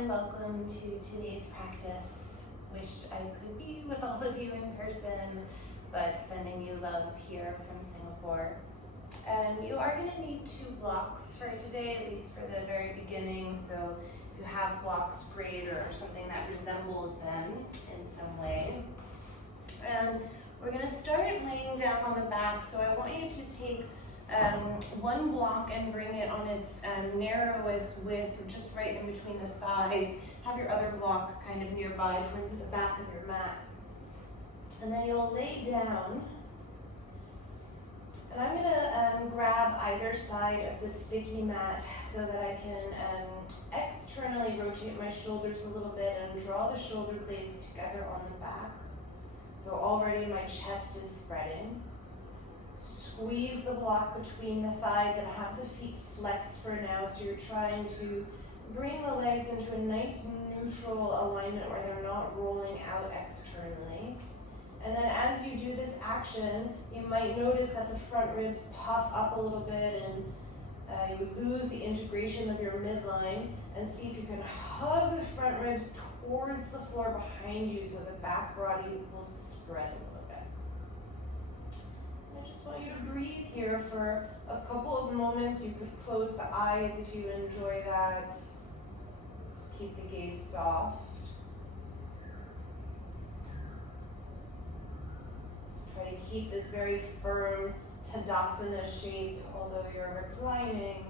and welcome to today's practice. Wish I could be with all of you in person, but sending you love here from Singapore. And you are going to need 2 blocks for today, at least for the very beginning. So if you have blocks, great, or something that resembles them in some way. And we're going to start laying down on the back. So I want you to take 1 block and bring it on its narrowest width, just right in between the thighs. Have your other block kind of nearby towards the back of your mat. And then you'll lay down. And I'm going to grab either side of the sticky mat so that I can externally rotate my shoulders a little bit and draw the shoulder blades together on the back. So already my chest is spreading. Squeeze the block between the thighs and have the feet flexed for now. So you're trying to bring the legs into a nice neutral alignment where they're not rolling out externally. And then as you do this action, you might notice that the front ribs puff up a little bit and you lose the integration of your midline, and see if you can hug the front ribs towards the floor behind you so the back body will spread a little bit. I just want you to breathe here for a couple of moments. You could close the eyes if you enjoy that. Just keep the gaze soft. Try to keep this very firm Tadasana shape, although you're reclining,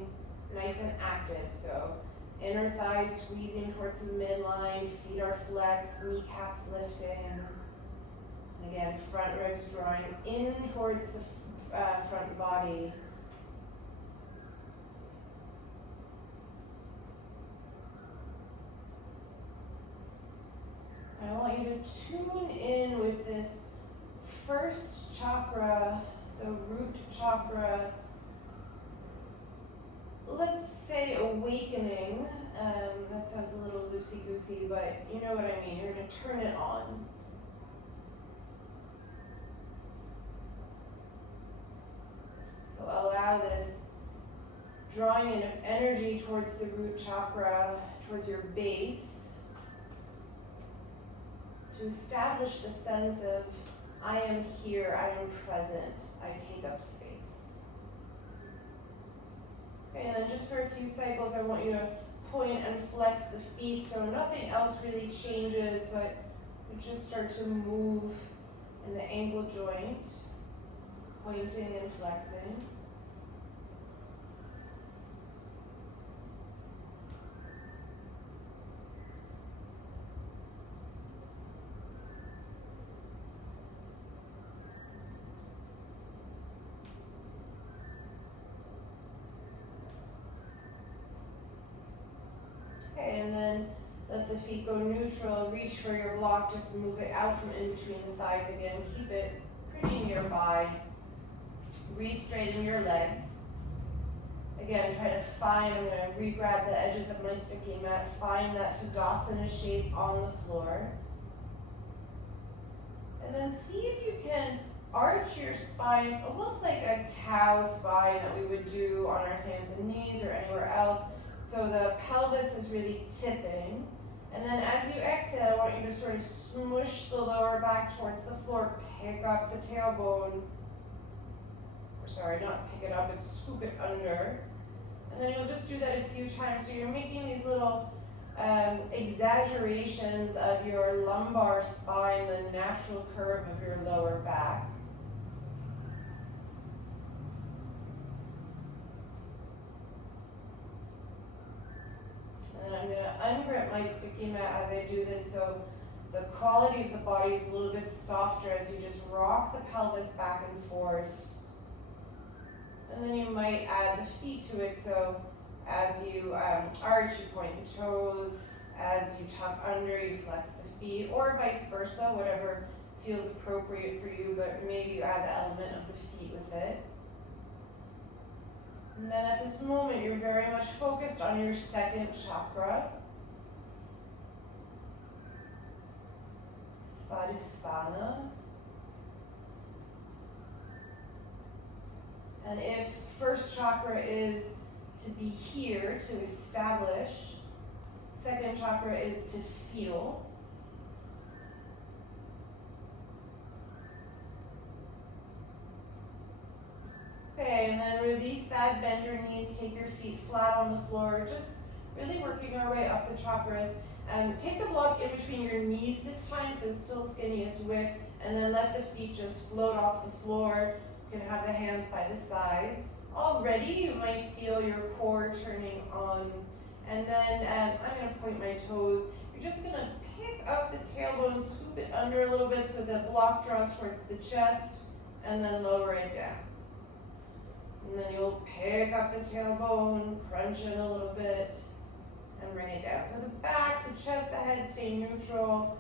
nice and active. So inner thighs squeezing towards the midline, feet are flexed, kneecaps lifting. And again, front ribs drawing in towards the front body. I want you to tune in with this first chakra, so root chakra, let's say awakening. That sounds a little loosey-goosey, but you know what I mean. You're going to turn it on. So allow this drawing in of energy towards the root chakra, towards your base, to establish the sense of I am here, I am present, I take up space. Okay, and then just for a few cycles, I want you to point and flex the feet so nothing else really changes, but you just start to move in the ankle joint, pointing and flexing. And then let the feet go neutral, reach for your block, just move it out from in between the thighs again. Keep it pretty nearby. Re-straighten your legs. Again, try to find, I'm going to re-grab the edges of my sticky mat, find that Tadasana shape on the floor. And then see if you can arch your spines, almost like a cow spine that we would do on our hands and knees or anywhere else. So the pelvis is really tipping. And then as you exhale, I want you to sort of smush the lower back towards the floor, pick up the tailbone. Or sorry, not pick it up, but scoop it under. And then you'll just do that a few times. So you're making these little exaggerations of your lumbar spine, the natural curve of your lower back. And I'm going to ungrip my sticky mat as I do this so the quality of the body is a little bit softer as you just rock the pelvis back and forth. And then you might add the feet to it, so as you arch, you point the toes. As you tuck under, you flex the feet, or vice versa, whatever feels appropriate for you, but maybe you add the element of the feet with it. And then at this moment, you're very much focused on your second chakra, Svadhisthana. And if first chakra is to be here, to establish, Second chakra is to feel. Okay, and then release that, bend your knees, take your feet flat on the floor, just really working our way up the chakras. Take the block in between your knees this time, so still skinniest width, and then let the feet just float off the floor. You can have the hands by the sides. Already you might feel your core turning on. And then I'm going to point my toes. You're just going to pick up the tailbone, scoop it under a little bit so the block draws towards the chest, and then lower it down. And then you'll pick up the tailbone, crunch it a little bit, and bring it down. So the back, the chest, the head stay neutral.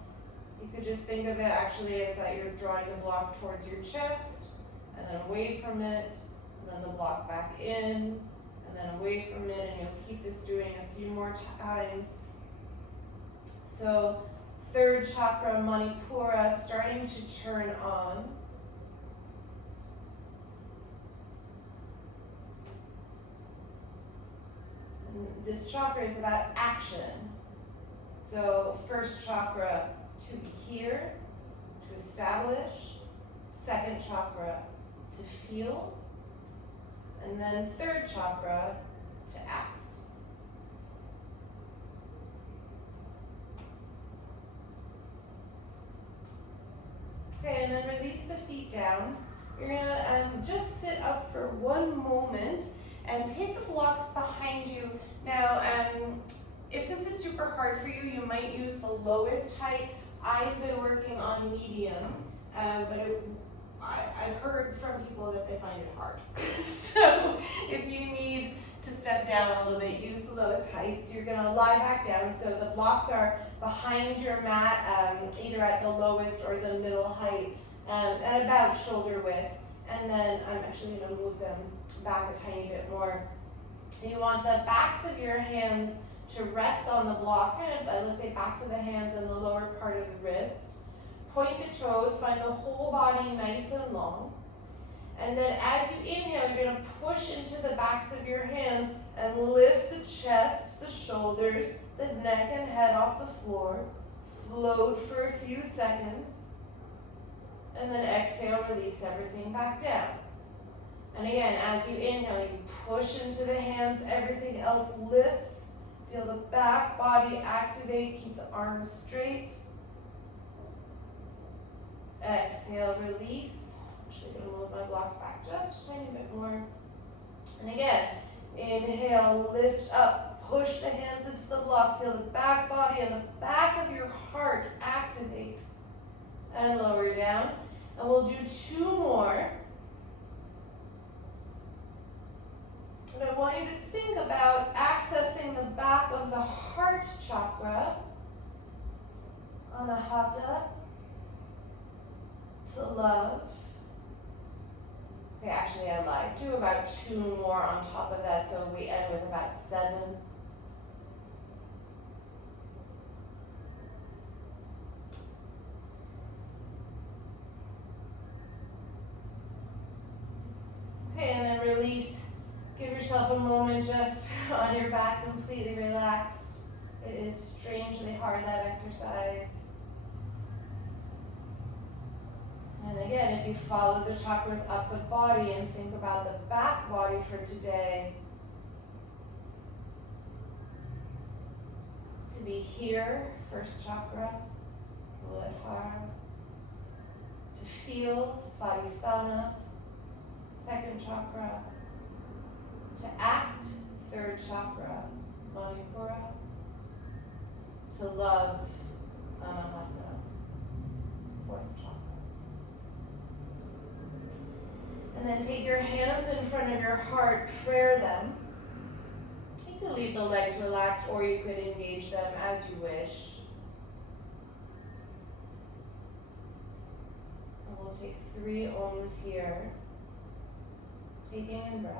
You could just think of it actually as that you're drawing the block towards your chest, and then away from it, and then the block back in, and then away from it, and you'll keep this doing a few more times. So third chakra, Manipura, starting to turn on. And this chakra is about action. So first chakra, to be here, to establish. Second chakra, to feel. And then third chakra, to act. Okay, and then release the feet down. You're gonna just sit up for one moment and take the blocks behind you. Now, if this is super hard for you, you might use the lowest height. I've been working on medium, but I've heard from people that they find it hard. So if you need to step down a little bit, use the lowest heights. You're gonna lie back down, so the blocks are behind your mat, either at the lowest or the middle height, at about shoulder width. And then I'm actually gonna move them back a tiny bit more. You want the backs of your hands to rest on the block, kind of, let's say backs of the hands and the lower part of the wrist. Point the toes, find the whole body nice and long. And then as you inhale, you're gonna push into the backs of your hands and lift the chest, the shoulders, the neck and head off the floor. Float for a few seconds. And then exhale, release everything back down. And again, as you inhale, you push into the hands, everything else lifts. Feel the back body activate, keep the arms straight. Exhale, release. I'm actually going to move my block back just a tiny bit more. And again, inhale, lift up, push the hands into the block. Feel the back body and the back of your heart activate. And lower down. And we'll do two more. And I want you to think about accessing the back of the heart chakra, Anahata, to love. Okay, actually I lied. Do about two more on top of that, so we end with about 7. Okay, and then release. Give yourself a moment just on your back, completely relaxed. It is strangely hard, that exercise. And again, if you follow the chakras up the body and think about the back body for today, to be here, first chakra, Muladhara. To feel, Svadhisthana, second chakra. To act, third chakra, Manipura. To love, Anahata, fourth chakra. And then take your hands in front of your heart, prayer them. You can leave the legs relaxed or you could engage them as you wish. And we'll take 3 ohms here, taking in breath.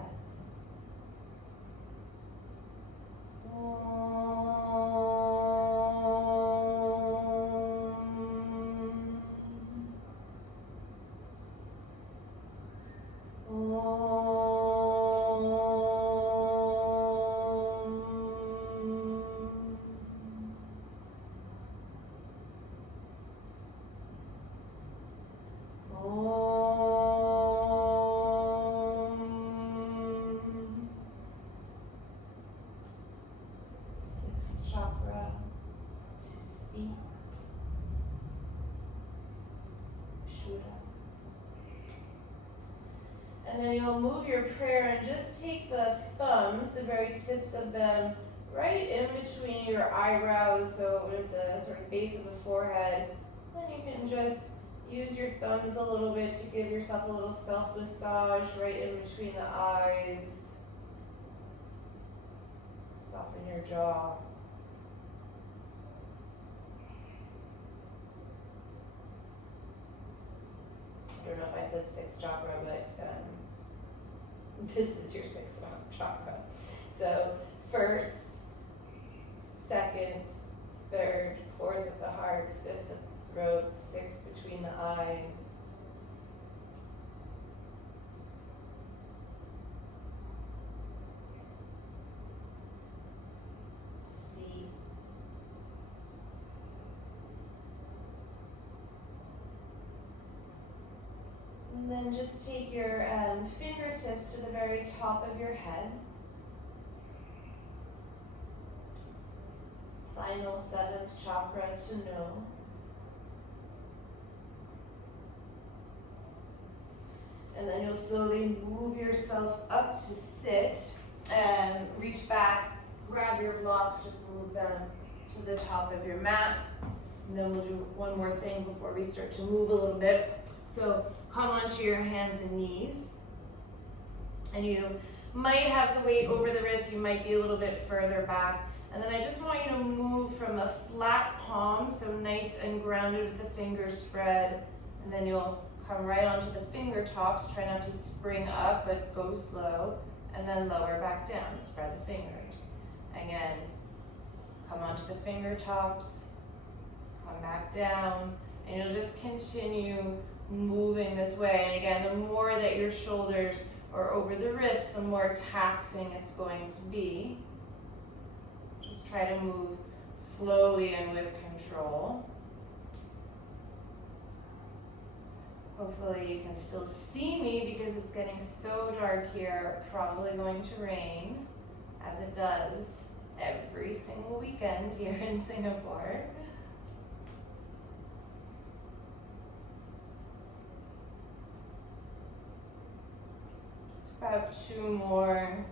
chakra, to speak, Shura. And then you'll move your prayer and just take the thumbs, the very tips of them, right in between your eyebrows, so with the sort of base of the forehead. Then you can just use your thumbs a little bit to give yourself a little self-massage right in between the eyes. Soften your jaw. I don't know if I said sixth chakra, but this is your sixth chakra. So first, second, third, fourth at the heart, fifth at the throat, sixth between the eyes. To see. And then just take your fingertips to the very top of your head. Final seventh chakra to know. And then you'll slowly move yourself up to sit and reach back, grab your blocks, just move them to the top of your mat. And then we'll do one more thing before we start to move a little bit. So come onto your hands and knees. And you might have the weight over the wrist, you might be a little bit further back. And then I just want you to move from a flat palm, so nice and grounded with the fingers spread. And then you'll come right onto the finger tops. Try not to spring up, but go slow. And then lower back down, spread the fingers. Again, come onto the finger tops, come back down, and you'll just continue moving this way. And again, the more that your shoulders are over the wrists, the more taxing it's going to be. Just try to move slowly and with control. Hopefully you can still see me because it's getting so dark here. Probably going to rain, as it does every single weekend here in Singapore. Just about two more.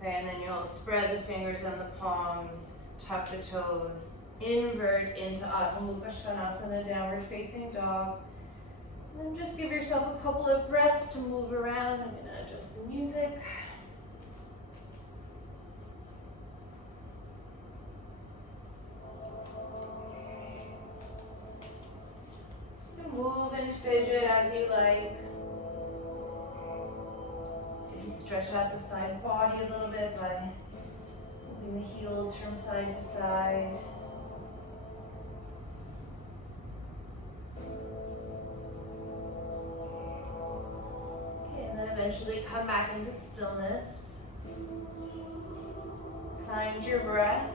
Okay, and then you'll spread the fingers on the palms, tuck the toes, invert into Adho Mukha Svanasana, downward facing dog. And then just give yourself a couple of breaths to move around. I'm going to adjust the music. So you can move and fidget as you like. Maybe stretch out the side body a little bit by moving the heels from side to side. Eventually come back into stillness. Find your breath.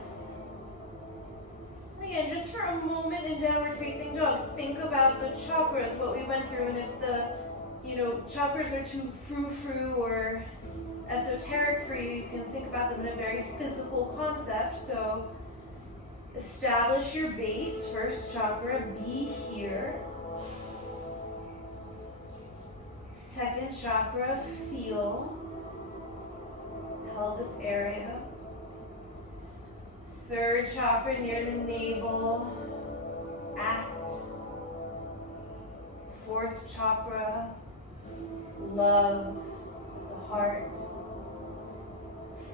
Again, just for a moment in downward facing dog, think about the chakras, what we went through, and if the chakras are too frou-frou or esoteric for you, you can think about them in a very physical concept. So establish your base, first chakra, be here. Second chakra, feel pelvis area. Third chakra, near the navel, act. Fourth chakra, love, the heart.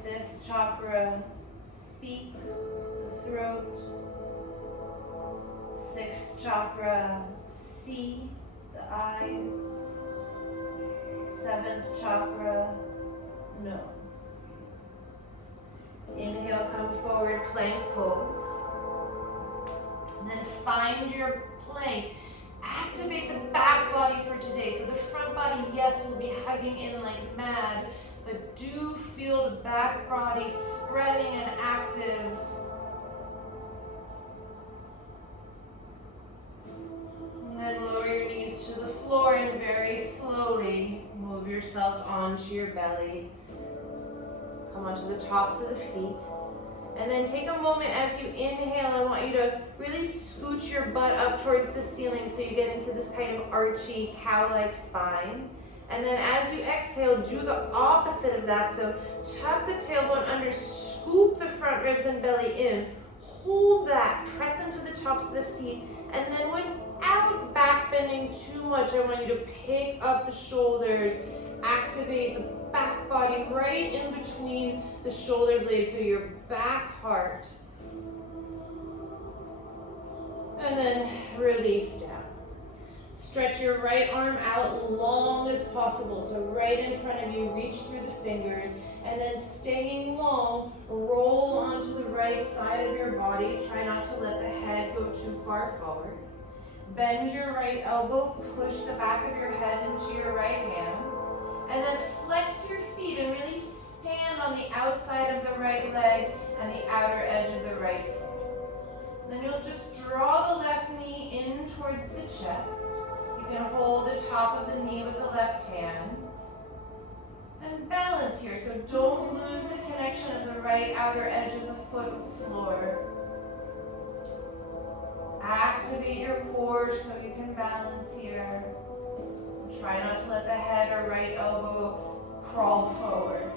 Fifth chakra, speak, the throat. Sixth chakra, see, the eyes. Seventh chakra, no. Inhale, come forward, plank pose. And then find your plank. Activate the back body for today. So the front body, yes, will be hugging in like mad, but do feel the back body spreading and active. And then lower your knees to the floor and very slowly move yourself onto your belly. Come onto the tops of the feet. And then take a moment as you inhale. I want you to really scooch your butt up towards the ceiling so you get into this kind of archy, cow-like spine. And then as you exhale, do the opposite of that. So tuck the tailbone under, scoop the front ribs and belly in. Hold that, press into the tops of the feet. And then without back bending too much, I want you to pick up the shoulders, activate the back body right in between the shoulder blades, so your back heart. And then release down. Stretch your right arm out long as possible, so right in front of you, reach through the fingers, and then staying long, roll onto the right side of your body. Try not to let the head go too far forward. Bend your right elbow, push the back of your head into your right hand, and then flex your feet and really stand on the outside of the right leg and the outer edge of the right foot. Then you'll just draw the left knee in towards the chest. You can hold the top of the knee with the left hand. And balance here, so don't lose the connection of the right outer edge of the foot with the floor. Activate your core so you can balance here. Try not to let the head or right elbow crawl forward.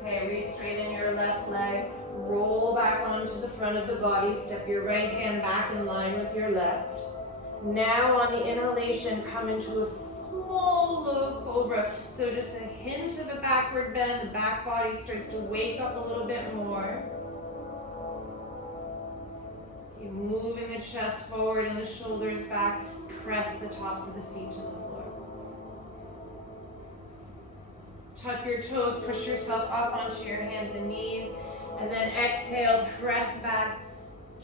Okay, re-straighten your left leg. Roll back onto the front of the body. Step your right hand back in line with your left. Now on the inhalation, come into a small low cobra. So just a hint of a backward bend. The back body starts to wake up a little bit more. Keep moving the chest forward and the shoulders back. Press the tops of the feet to the floor. Tuck your toes, push yourself up onto your hands and knees. And then exhale, press back.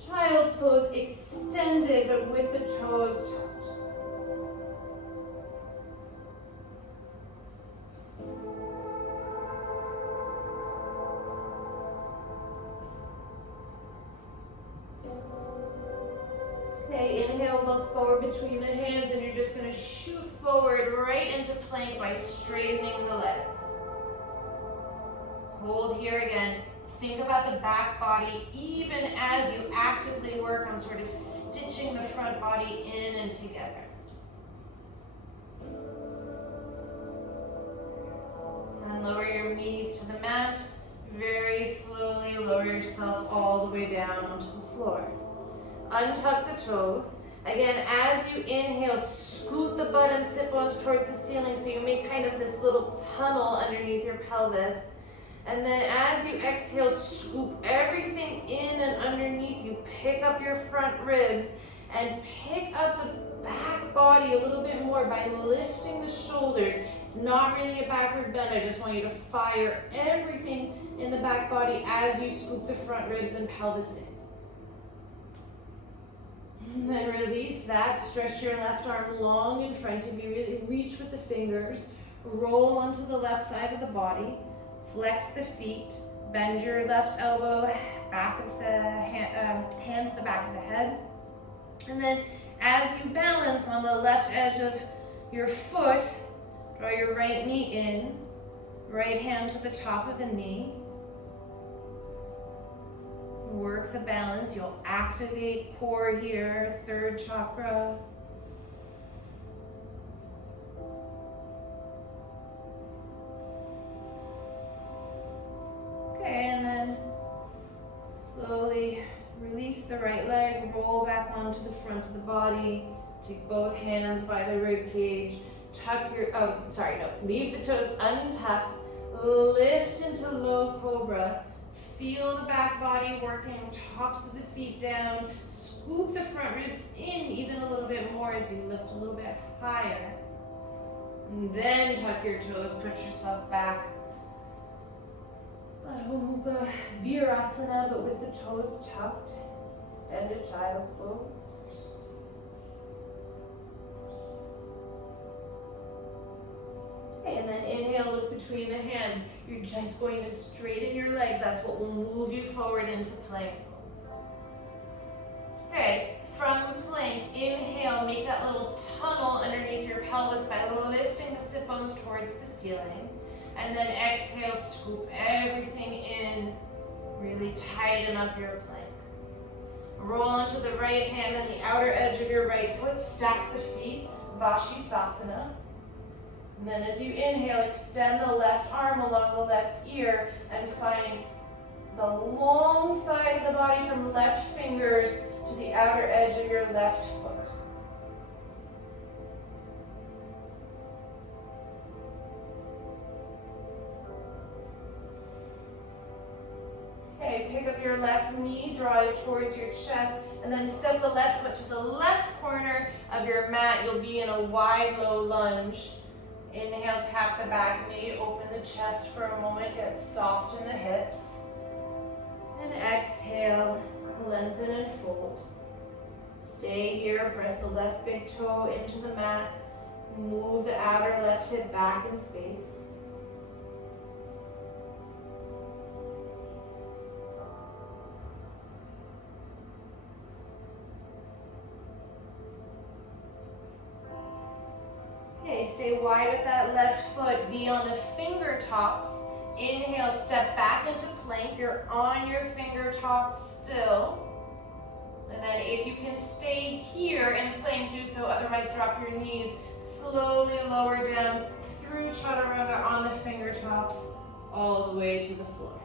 Child's pose, extended, but with the toes tucked. Okay, inhale, look forward between the hands, and you're just going to shoot forward right into plank by straightening the legs. Hold here again. Think about the back body even as you actively work on sort of stitching the front body in and together. And lower your knees to the mat. Very slowly lower yourself all the way down onto the floor. Untuck the toes. Again, as you inhale, scoot the butt and sit bones towards the ceiling so you make kind of this little tunnel underneath your pelvis. And then as you exhale, scoop everything in and underneath you. Pick up your front ribs and pick up the back body a little bit more by lifting the shoulders. It's not really a backward bend. I just want you to fire everything in the back body as you scoop the front ribs and pelvis in. And then release that. Stretch your left arm long in front of you. Really reach with the fingers. Roll onto the left side of the body. Flex the feet, bend your left elbow, back of the hand to the back of the head. And then as you balance on the left edge of your foot, draw your right knee in, right hand to the top of the knee. Work the balance. You'll activate core here, third chakra. Okay, and then slowly release the right leg, roll back onto the front of the body. Take both hands by the rib cage. Tuck your, leave the toes untucked. Lift into low cobra. Feel the back body working, tops of the feet down. Scoop the front ribs in even a little bit more as you lift a little bit higher. And then tuck your toes, push yourself back. Adho Mukha Virasana, but with the toes tucked. Extended child's pose. Okay, and then inhale, look between the hands. You're just going to straighten your legs. That's what will move you forward into plank pose. Okay, from plank, inhale, make that little tunnel underneath your pelvis by lifting the sit sit bones towards the ceiling. And then exhale, scoop everything in. Really tighten up your plank. Roll onto the right hand and the outer edge of your right foot. Stack the feet, Vashisthasana. And then as you inhale, extend the left arm along the left ear and find the long side of the body from left fingers to the outer edge of your left foot. Okay, pick up your left knee, draw it towards your chest, and then step the left foot to the left corner of your mat. You'll be in a wide, low lunge. Inhale, tap the back knee, open the chest for a moment, get soft in the hips. And exhale, lengthen and fold. Stay here, press the left big toe into the mat. Move the outer left hip back in space. Okay, stay wide with that left foot. Be on the fingertops. Inhale, step back into plank. You're on your fingertops still. And then if you can stay here in plank, do so. Otherwise, drop your knees. Slowly lower down through chaturanga on the fingertops all the way to the floor.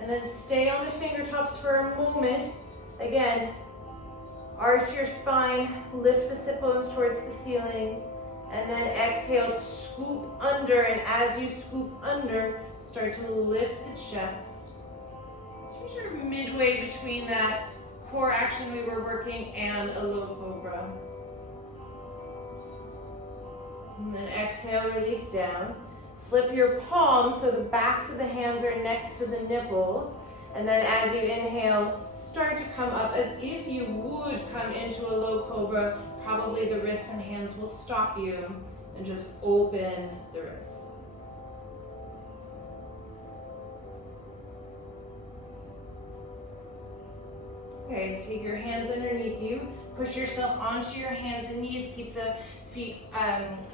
And then stay on the fingertops for a moment. Again, arch your spine, lift the sit bones towards the ceiling. And then exhale, scoop under, and as you scoop under, start to lift the chest. So you're sort of midway between that core action we were working and a low cobra. And then exhale, release down. Flip your palms so the backs of the hands are next to the nipples. And then as you inhale, start to come up as if you would come into a low cobra. Probably the wrists and hands will stop you, and just open the wrists. Okay, take your hands underneath you. Push yourself onto your hands and knees. Keep the feet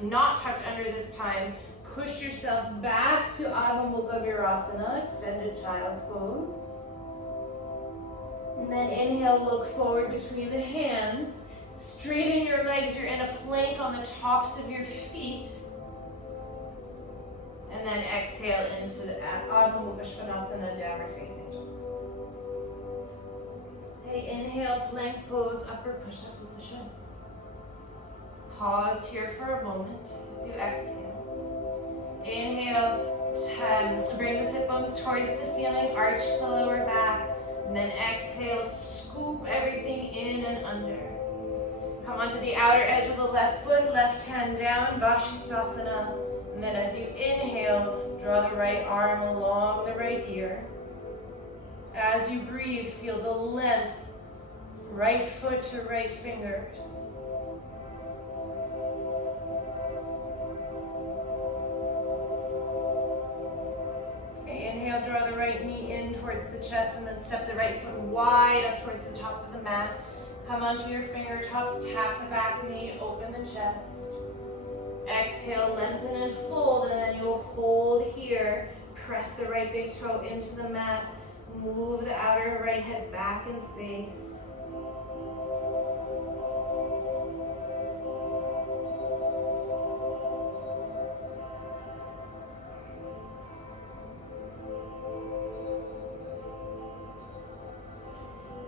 not tucked under this time. Push yourself back to Adho Mukha Virasana, extended child's pose. And then inhale, look forward between the hands. Straighten your legs, you're in a plank on the tops of your feet. And then exhale into the Adho Mukha Svanasana, downward facing dog. Okay, inhale, plank pose, upper push-up position. Pause here for a moment as you exhale. Inhale, bring the sit bones towards the ceiling, arch the lower back, and then exhale, scoop everything in and under. Come onto the outer edge of the left foot, left hand down, Vashisthasana. And then as you inhale, draw the right arm along the right ear. As you breathe, feel the length, right foot to right fingers. Okay, inhale, draw the right knee in towards the chest, and then step the right foot wide up towards the top of the mat. Come onto your fingertips, tap the back knee, open the chest. Exhale, lengthen and fold, and then you'll hold here. Press the right big toe into the mat. Move the outer right hip back in space.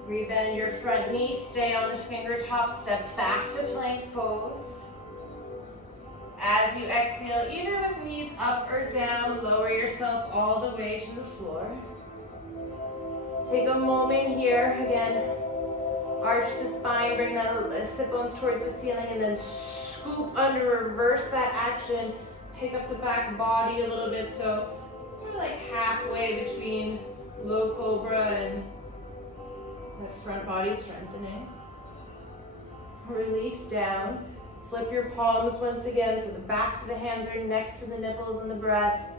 Rebend your front knee, stay on the fingertips, step back to plank pose. As you exhale, either with knees up or down, lower yourself all the way to the floor. Take a moment here, again, arch the spine, bring the sit bones towards the ceiling, and then scoop under, reverse that action, pick up the back body a little bit, so we're like halfway between low cobra and the front body strengthening. Release down. Flip your palms once again so the backs of the hands are next to the nipples and the breast.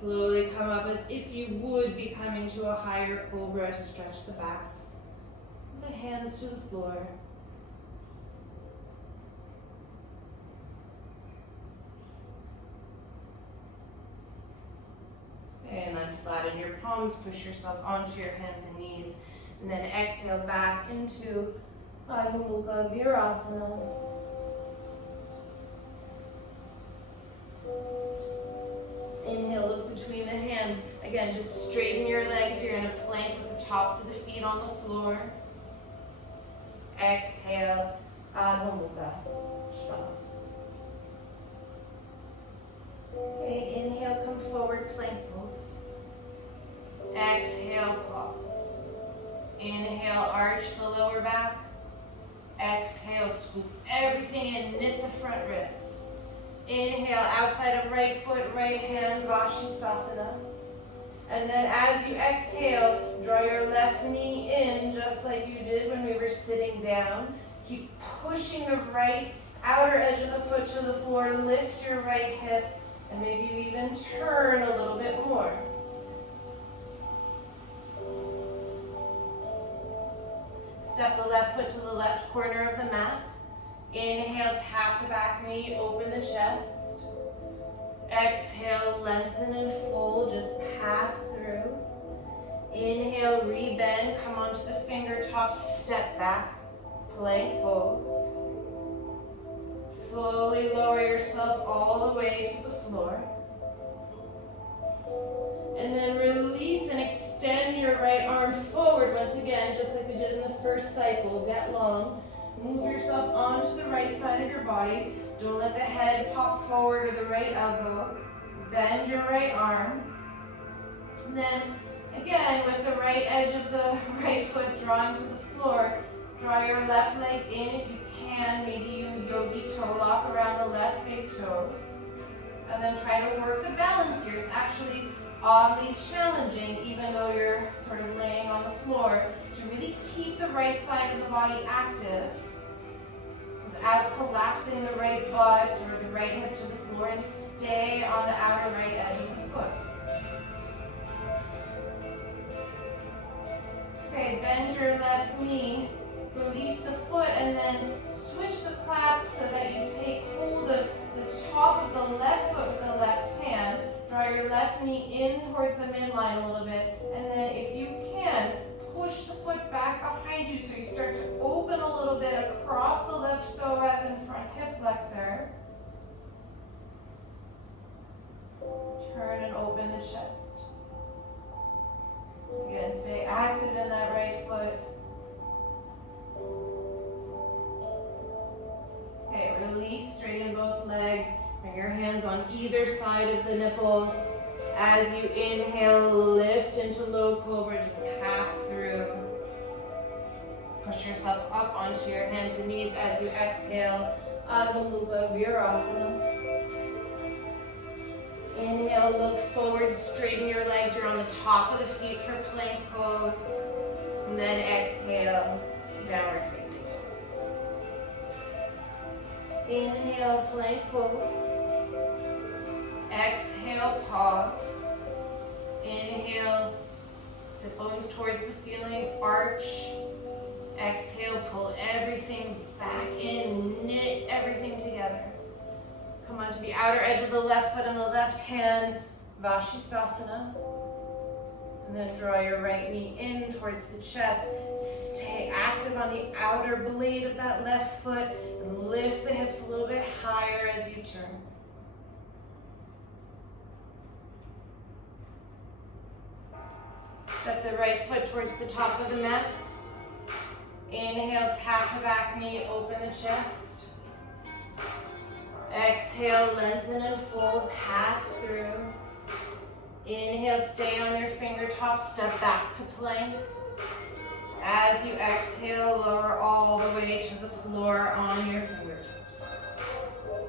Slowly come up as if you would be coming to a higher cobra. Stretch the backs of the hands to the floor. then flatten your palms, push yourself onto your hands and knees, and then exhale back into Adho Mukha Virasana. Inhale, look between the hands. Again, just straighten your legs. You're in a plank with the tops of the feet on the floor. Exhale, Adho Mukha Svanasana. Okay, inhale, come forward, plank pose. Exhale, pause. Inhale, arch the lower back. Exhale, scoop everything in, knit the front ribs. Inhale, outside of right foot, right hand, Vashisthasana. And then as you exhale, draw your left knee in just like you did when we were sitting down. Keep pushing the right outer edge of the foot to the floor. Lift your right hip and maybe you even turn a little bit more. Step the left foot to the left corner of the mat. Inhale, tap the back knee, open the chest. Exhale, lengthen and fold, just pass through. Inhale, rebend, come onto the fingertips, step back, plank pose. Slowly lower yourself all the way to the floor. And then release and extend your right arm forward once again, just like we did in the first cycle. Get long. Move yourself onto the right side of your body. Don't let the head pop forward or the right elbow. Bend your right arm. And then, again, with the right edge of the right foot drawing to the floor, draw your left leg in if you can. Maybe you yogi toe lock around the left big toe. And then try to work the balance here. It's actually oddly challenging, even though you're sort of laying on the floor, to really keep the right side of the body active without collapsing the right butt or the right hip to the floor, and stay on the outer right edge of the foot. Okay, bend your left knee, release the foot, and then switch the clasp so that you take hold of the top of the left foot with the left hand. Draw your left knee in towards the midline a little bit, and then if you can, push the foot back behind you so you start to open a little bit across the left psoas and front hip flexor. Turn and open the chest. Again, stay active in that right foot. Okay, release, straighten both legs. Bring your hands on either side of the nipples. As you inhale, lift into low cobra, just pass through. Push yourself up onto your hands and knees as you exhale, Adho Mukha Virasana. Inhale, look forward, straighten your legs. You're on the top of the feet for plank pose. And then exhale, downward facing dog. Inhale, plank pose. Exhale, pause. Inhale, sit bones towards the ceiling, arch. Exhale, pull everything back in, knit everything together. Come onto the outer edge of the left foot and the left hand, Vashisthasana. And then draw your right knee in towards the chest. Stay active on the outer blade of that left foot and lift the hips a little bit higher as you turn. Step the right foot towards the top of the mat. Inhale, tap the back knee, open the chest. Exhale, lengthen and fold, pass through. Inhale, stay on your fingertips, step back to plank. As you exhale, lower all the way to the floor on your fingertips.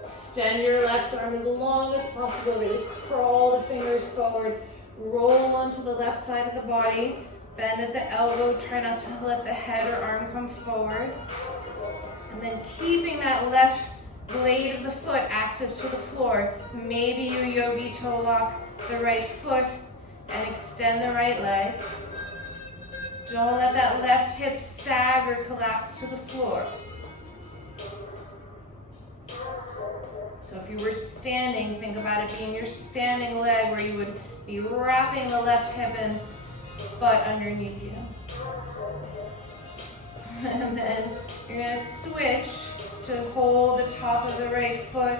Extend your left arm as long as possible, really crawl the fingers forward. Roll onto the left side of the body, bend at the elbow, try not to let the head or arm come forward. And then keeping that left blade of the foot active to the floor. Maybe you yogi toe lock the right foot and extend the right leg. Don't let that left hip sag or collapse to the floor. So if you were standing, think about it being your standing leg where you would Be wrapping the left hip and butt underneath you. And then you're gonna switch to hold the top of the right foot.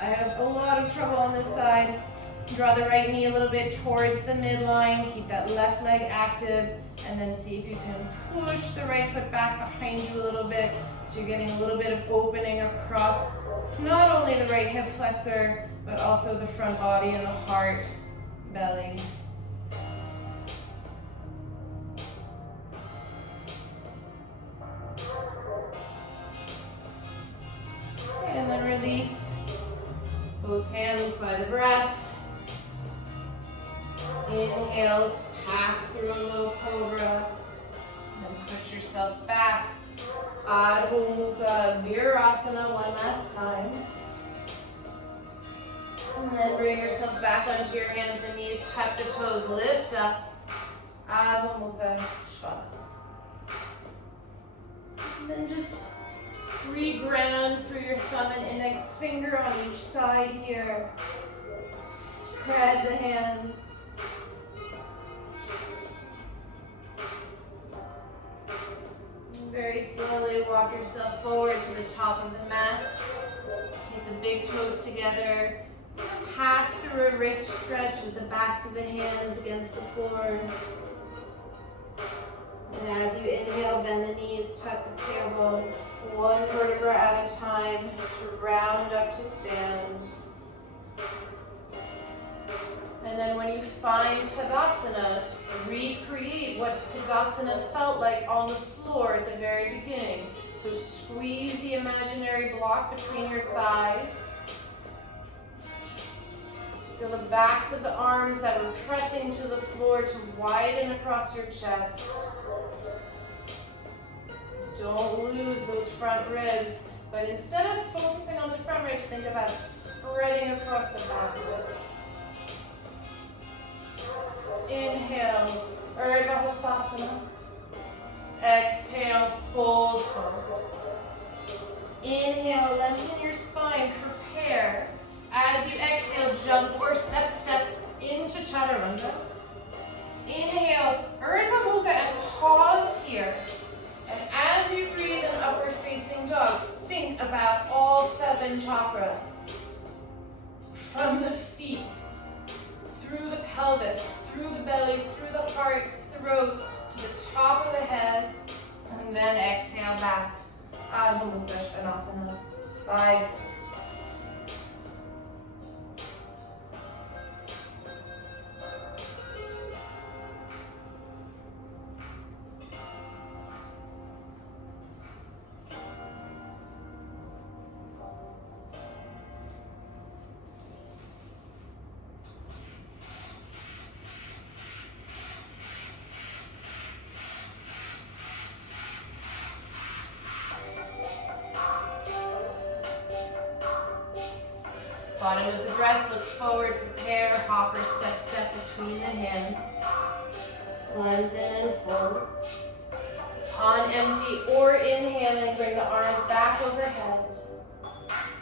I have a lot of trouble on this side. Draw the right knee a little bit towards the midline. Keep that left leg active. And then see if you can push the right foot back behind you a little bit. So you're getting a little bit of opening across not only the right hip flexor, but also the front body and the heart, belly. And then release both hands by the breast. Inhale, pass through a low cobra. Then push yourself back. Adho Mukha Virasana one last time. And then bring yourself back onto your hands and knees. Tuck the toes, lift up. Adho Mukha Svanasana. And then just reground through your thumb and index finger on each side here. Spread the hands. Very slowly walk yourself forward to the top of the mat. Take the big toes together. Pass through a wrist stretch with the backs of the hands against the floor. And as you inhale, bend the knees, tuck the tailbone. One vertebra at a time to round up to stand. And then when you find Tadasana, recreate what Tadasana felt like on the floor at the very beginning. So squeeze the imaginary block between your thighs. Feel the backs of the arms that were pressing to the floor to widen across your chest. Don't lose those front ribs, but instead of focusing on the front ribs, think about spreading across the back ribs. Inhale, Urdhva Hastasana. Exhale, fold forward. Inhale, lengthen your spine, prepare. As you exhale, jump or step into Chaturanga. Inhale, Urdhva Mukha and pause here. And as you breathe in upward facing dog, think about all 7 chakras. From the feet, through the pelvis, through the belly, through the heart, throat, to the top of the head, and then exhale back. Adho Mukha Svanasana. 5. Bottom of the breath, look forward, prepare, hopper, step between the hands. Lengthen and fold. On empty or inhaling, bring the arms back overhead.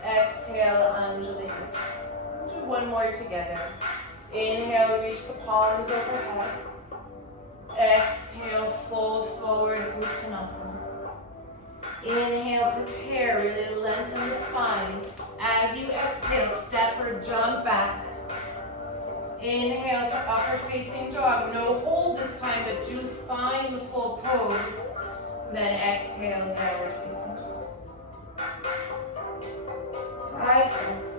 Exhale, Anjali Mudra. Do one more together. Inhale, reach the palms overhead. Exhale, fold forward, Uttanasana. Inhale, prepare, really lengthen the spine. As you exhale, step or jump back. Inhale to upper facing dog. No hold this time, but do find the full pose. Then exhale, downward facing dog. 5 breaths.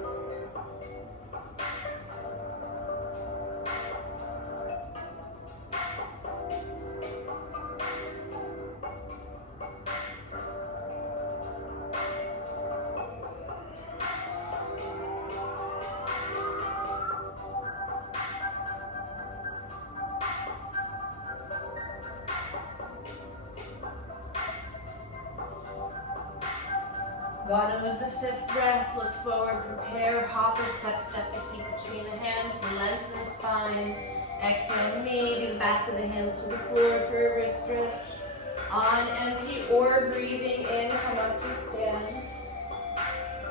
Bottom of the 5th breath, look forward, prepare, hopper, step the feet between the hands, lengthen the spine. Exhale, maybe the backs of the hands to the floor for a wrist stretch. On empty or breathing in, come up to stand.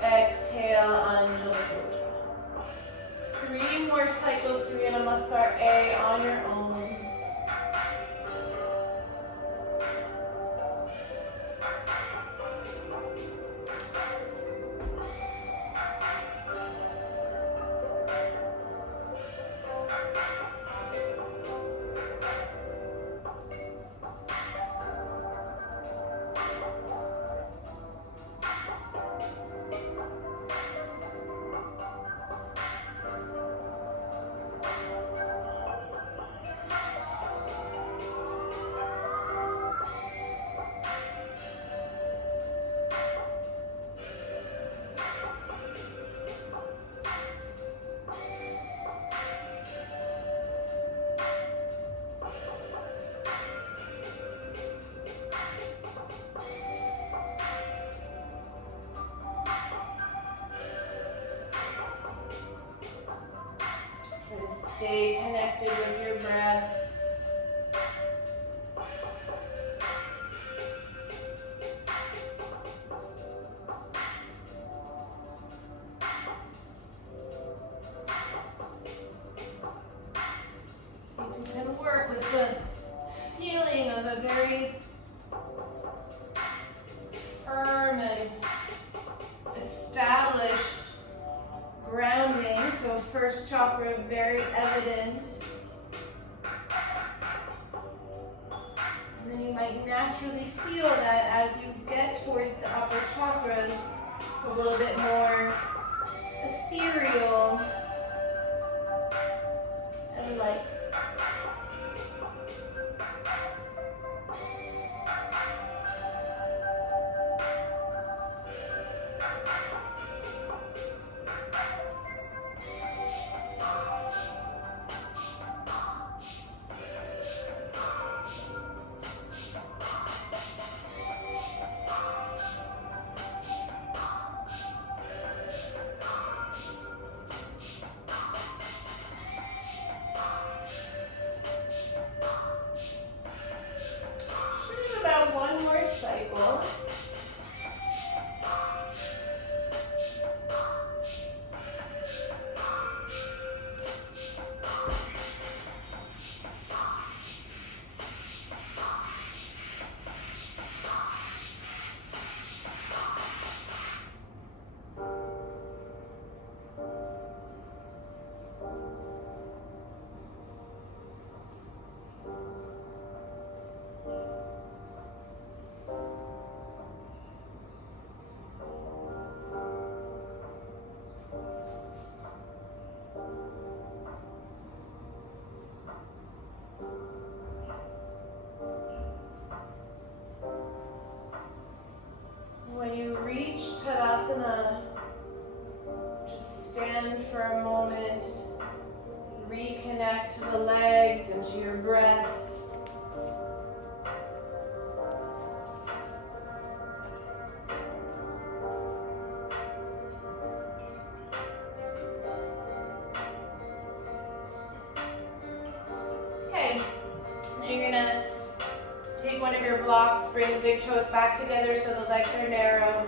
Exhale, Anjali Mudra. 3 more cycles, Surya Stay connected with your breath. See if we can work with the feeling of a very firm and established grounding. So first chakra very evident. And then you might naturally feel that as you get towards the upper chakras, it's a little bit more ethereal and light. One more cycle. When you reach Tadasana, just stand for a moment, reconnect to the legs and to your breath. Okay, then you're gonna take one of your blocks, bring the big toes back together so the legs are narrow.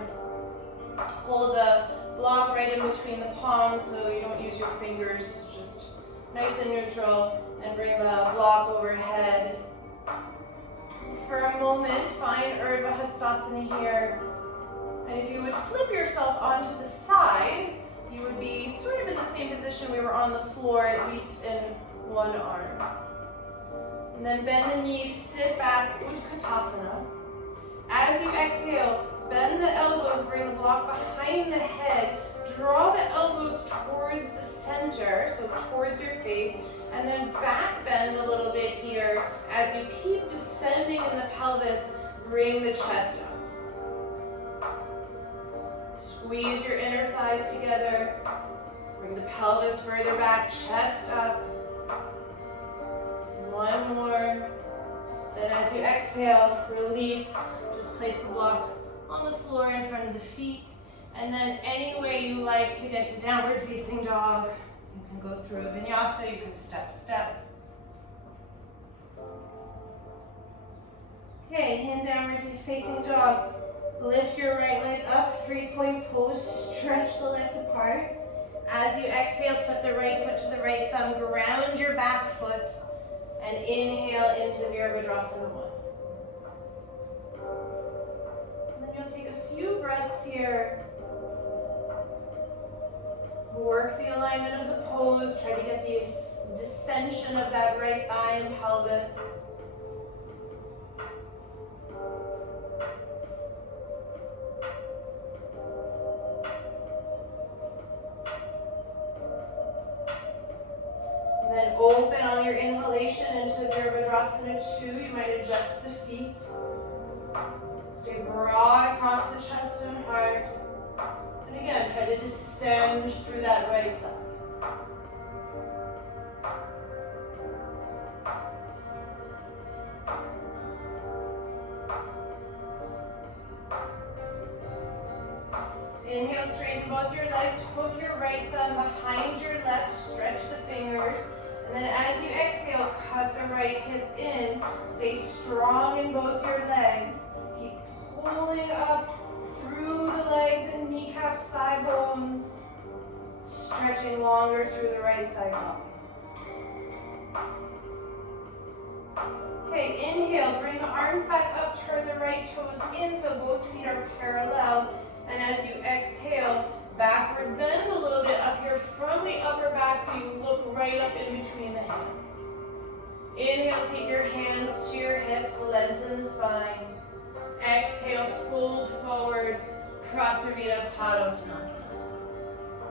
Hold the block right in between the palms so you don't use your fingers. It's just nice and neutral. And bring the block overhead. For a moment, find Urdhva Hastasana here. And if you would flip yourself onto the side, you would be sort of in the same position we were on the floor, at least in one arm. And then bend the knees, sit back, Utkatasana. As you exhale, bend the elbows, bring the block behind the head, draw the elbows towards the center, so towards your face, and then back bend a little bit here. As you keep descending in the pelvis, bring the chest up. Squeeze your inner thighs together, bring the pelvis further back, chest up. One more. Then as you exhale, release. Just place the block on the floor in front of the feet. And then any way you like to get to downward facing dog. You can go through a vinyasa, you can step. Okay, hand downward facing dog. Lift your right leg up, 3-point pose, stretch the legs apart. As you exhale, step the right foot to the right thumb, ground your back foot. And inhale into Virabhadrasana 1. And then you'll take a few breaths here. Work the alignment of the pose. Try to get the descension of that right thigh and pelvis. And then open on your inhalation into Virabhadrasana 2. You might adjust the feet. Stay broad across the chest and heart. And again, try to descend through that right thigh. Inhale, straighten both your legs. Hook your right thumb behind your left. Stretch the fingers. And then as you exhale, cut the right hip in. Stay strong in both your legs. Keep pulling up through the legs and kneecaps, thigh bones. Stretching longer through the right side body. Okay, inhale, bring the arms back up, turn the right toes in so both feet are parallel. And as you exhale, backward bend a little bit up here from the upper back so you look right up in between the hands. Inhale, take your hands to your hips, lengthen the spine. Exhale, fold forward, Prasarita Padottanasana.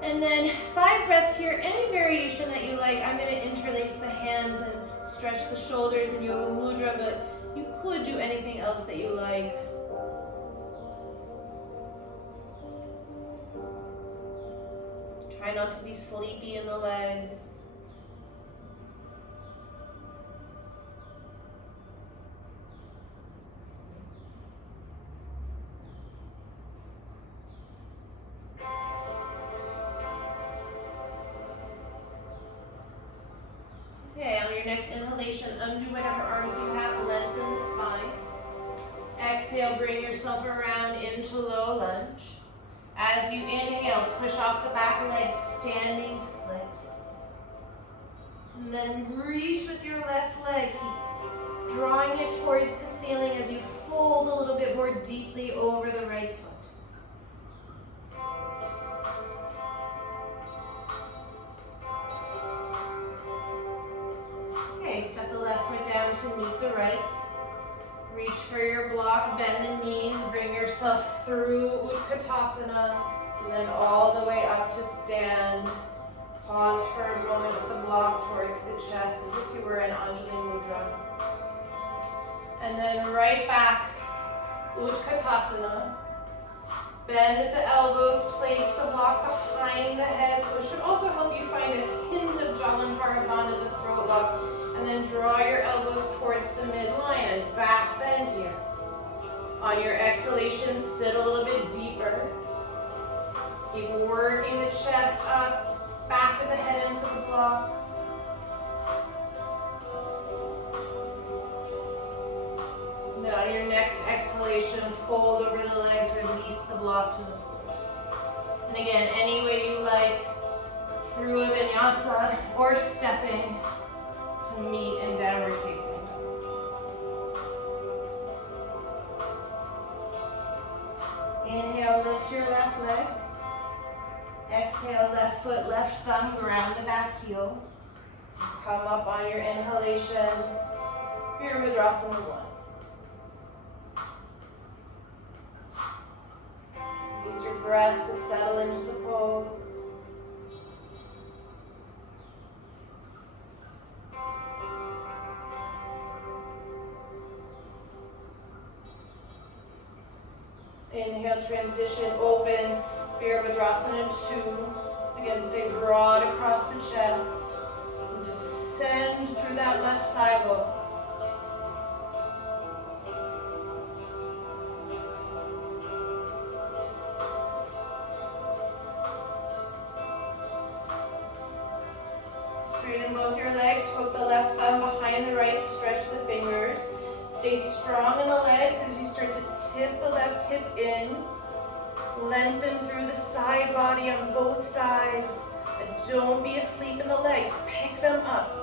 And then 5 breaths here, any variation that you like. I'm going to interlace the hands and stretch the shoulders in Yoga Mudra, but you could do anything else that you like. Try not to be sleepy in the legs. Okay, on your next inhalation, undo whatever arms you have, lengthen the spine. Exhale, bring yourself around into low lunge. As you inhale, push off the back leg, standing split. And then reach with your left leg, keep drawing it towards the ceiling as you fold a little bit more deeply over the right foot. Okay, step the left foot down to meet the right. Reach for your block, bend the knees, bring yourself through Utkatasana, and then all the way up to stand. Pause for a moment with the block towards the chest as if you were in Anjali Mudra. And then right back, Utkatasana. Bend at the elbows, place the block behind the head, so it should also help you find a hint of Jalandhara, the throat lock. And then draw your elbows towards the midline and back bend here. On your exhalation, sit a little bit deeper. Keep working the chest up, back of the head into the block. And then on your next exhalation, fold over the legs, release the block to the floor. And again, any way you like, through a vinyasa or stepping to meet in downward facing. Inhale, lift your left leg. Exhale, left foot, left thumb, ground the back heel. Come up on your inhalation, Virabhadrasana 1. Use your breath to settle into the pose. Inhale, transition, open, Virabhadrasana 2. Again, stay broad across the chest. And descend through that left thigh bone. Straighten both your legs, hook the left thumb behind the right, stretch the fingers. Stay strong in the legs as you start to tip the left hip in. Lengthen through the side body on both sides. And don't be asleep in the legs. Pick them up.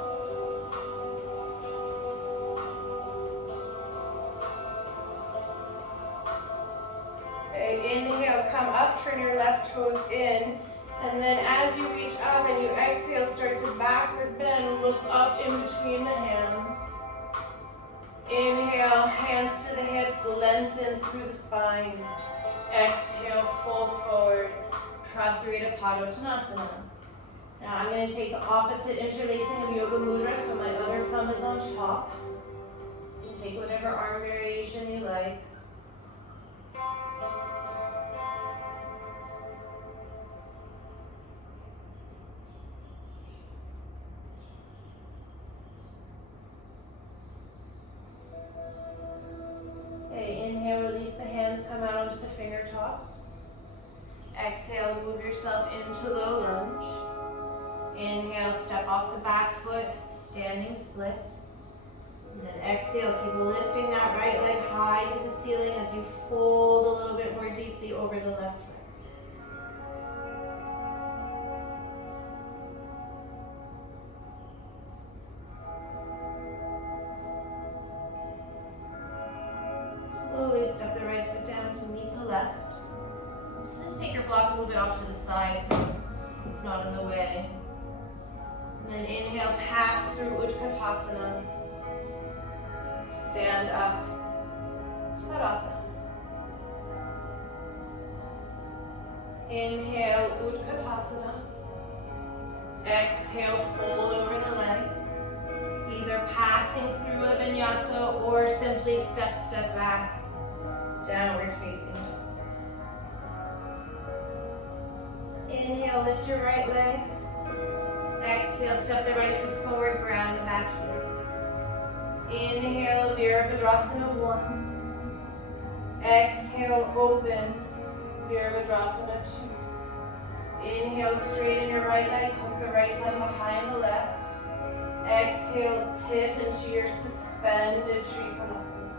Okay, inhale, come up, turn your left toes in. And then as you reach up and you exhale, start to backward bend, look up in between the hands. Inhale, hands to the hips, lengthen through the spine. Exhale, fold forward, Prasarita Padottanasana. Now I'm going to take the opposite interlacing of Yoga Mudra, so my other thumb is on top. You can take whatever arm variation you like. Inhale, release the hands, come out onto the fingertips. Exhale, move yourself into low lunge. Inhale, step off the back foot, standing split. And then exhale, keep lifting that right leg high to the ceiling as you fold a little bit more deeply over the left leg. Slowly step the right foot down to meet the left. Just take your block, move it off to the side so it's not in the way. And then inhale, pass through Utkatasana. Stand up, Tadasana. Inhale, Utkatasana. Exhale, fold over the legs. Either passing through a vinyasa or simply step back, downward facing dog. Inhale, lift your right leg. Exhale, step the right foot forward, ground the back heel. Inhale, Virabhadrasana 1. Exhale, open, Virabhadrasana 2. Inhale, straighten your right leg, hook the right thumb behind the left. Exhale, tip into your suspended Trikonasana.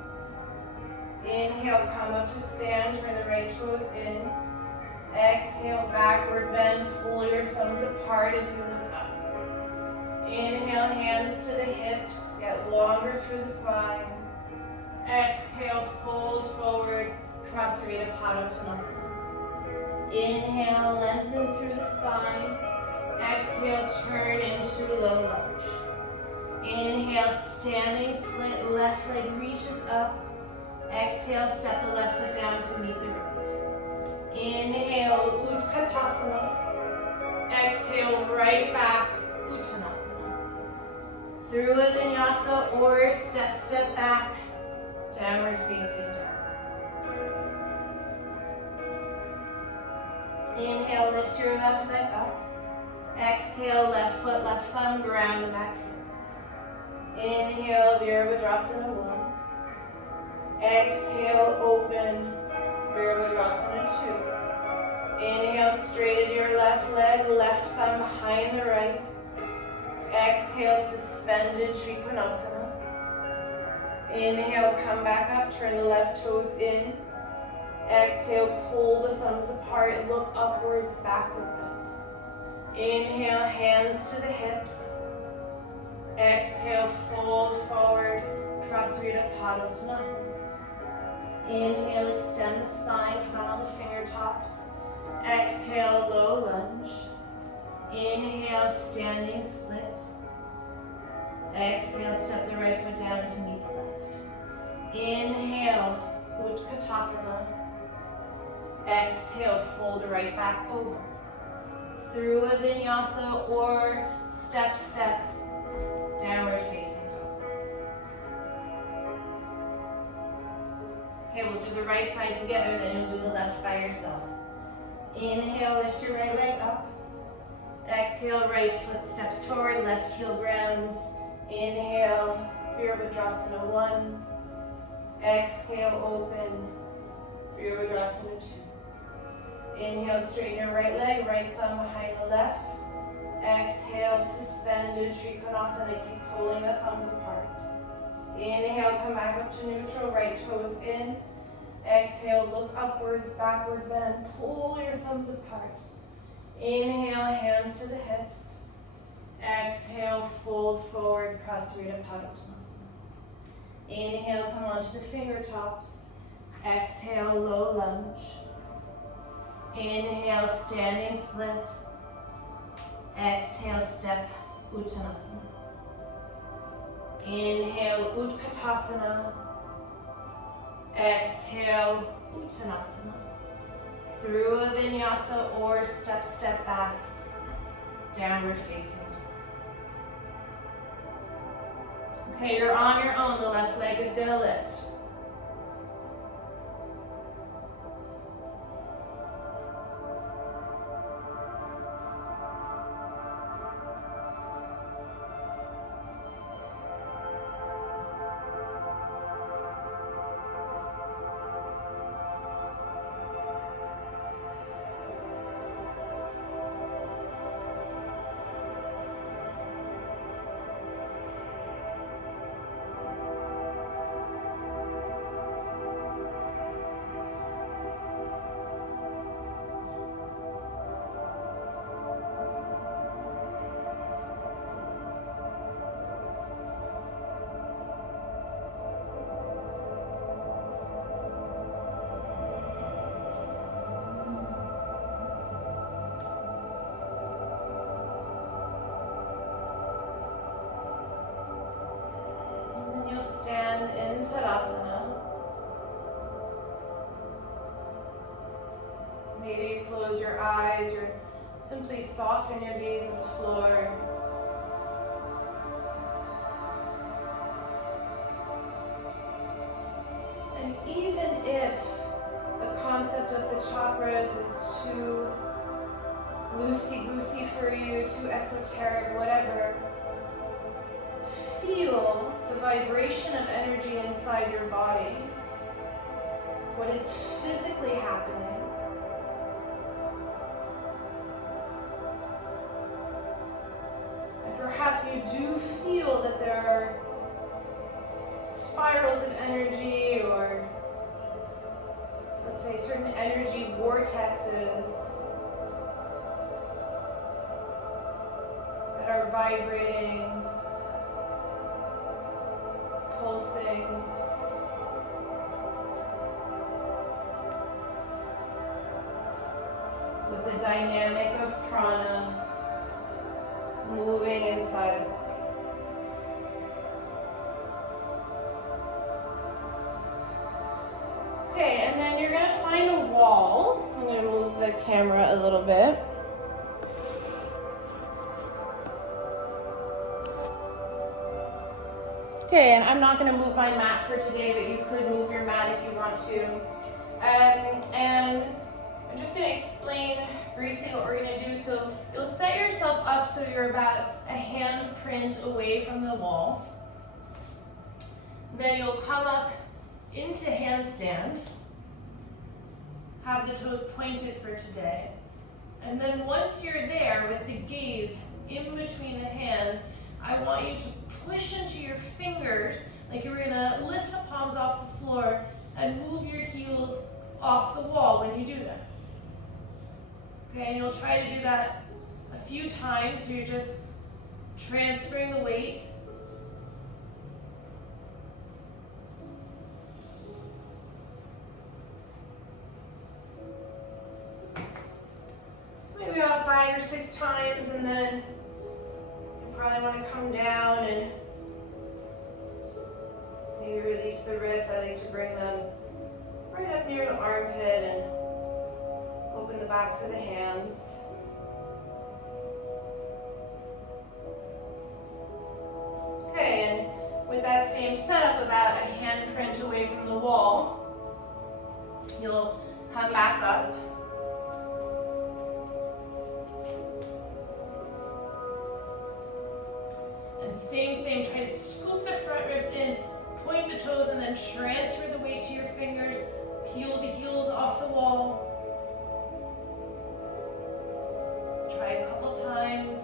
Inhale, come up to stand, turn the right toes in. Exhale, backward bend, pull your thumbs apart as you look up. Inhale, hands to the hips, get longer through the spine. Exhale, fold forward, Prasarita Padottanasana. Inhale, lengthen through the spine. Exhale, turn into low lunge. Inhale, standing split, left leg reaches up. Exhale, step the left foot down to meet the right. Inhale, Utkatasana. Exhale, right back, Uttanasana. Through a vinyasa or step back, downward facing dog. Inhale, lift your left leg up. Exhale, left foot, left thumb, ground the back heel. Inhale, Virabhadrasana 1. Exhale, open, Virabhadrasana 2. Inhale, straighten your left leg, left thumb behind the right. Exhale, suspended Trikonasana. Inhale, come back up, turn the left toes in. Exhale, pull the thumbs apart, look upwards, backward bend. Inhale, hands to the hips. Exhale, fold forward, Prasarita Padottanasana. Inhale, extend the spine, come out on the fingertops. Exhale, low lunge. Inhale, standing split. Exhale, step the right foot down to meet the left. Inhale, Utkatasana. Exhale, fold right back over. Through a vinyasa or step, downward facing dog. Okay, we'll do the right side together, then you'll do the left by yourself. Inhale, lift your right leg up. Exhale, right foot steps forward, left heel grounds. Inhale, Virabhadrasana 1. Exhale, open, Virabhadrasana 2. Inhale, straighten your right leg, right thumb behind the left. Exhale, suspended Trikonasana, keep pulling the thumbs apart. Inhale, come back up to neutral, right toes in. Exhale, look upwards, backward bend, pull your thumbs apart. Inhale, hands to the hips. Exhale, fold forward, Prasarita Padottanasana. Inhale, come onto the fingertops. Exhale, low lunge. Inhale, standing split. Exhale, step, Uttanasana. Inhale, Utkatasana. Exhale, Uttanasana. Through a vinyasa or step back, downward facing dog. Okay, you're on your own. The left leg is gonna lift. eyes or simply soften your gaze at the floor. And even if the concept of the chakras is too loosey-goosey for you, too esoteric, whatever, feel the vibration of energy inside your body, what is physically happening. And perhaps you do feel that there are spirals of energy, or let's say certain energy vortexes that are vibrating, pulsing. With the dynamic of prana moving inside of it. Okay, and then you're going to find a wall. I'm going to move the camera a little bit. Okay, and I'm not going to move my mat for today, but you could move your mat if you want to. And I'm just going to explain briefly what we're going to do. So you'll set yourself up so you're about a hand print away from the wall. Then you'll come up into handstand. Have the toes pointed for today. And then once you're there with the gaze in between the hands, I want you to push into your fingers like you're going to lift the palms off the floor and move your heels off the wall when you do that. Okay, and you'll try to do that a few times, so you're just transferring the weight. So maybe about 5 or 6 times, and then you probably want to come down and maybe release the wrists. I like to bring them right up near the armpit and open the backs of the hands. Okay, and with that same setup, about a handprint away from the wall, you'll come back up. And same thing, try to scoop the front ribs in, point the toes, and then transfer the weight to your fingers. Peel the heels off the wall. Try a couple times.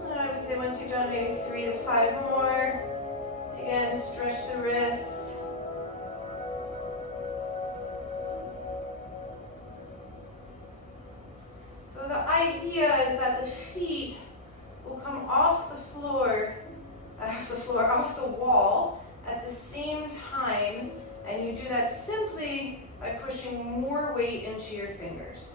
And I would say once you've done maybe 3 to 5 more, again, stretch the wrists. So the idea is that the feet will come off the wall at the same time, and you do that simply by pushing more weight into your fingers.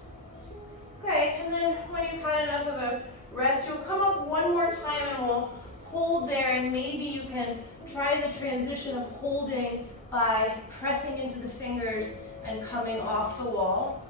Okay, and then when you've had enough of a rest, you'll come up one more time and we'll hold there, and maybe you can try the transition of holding by pressing into the fingers and coming off the wall.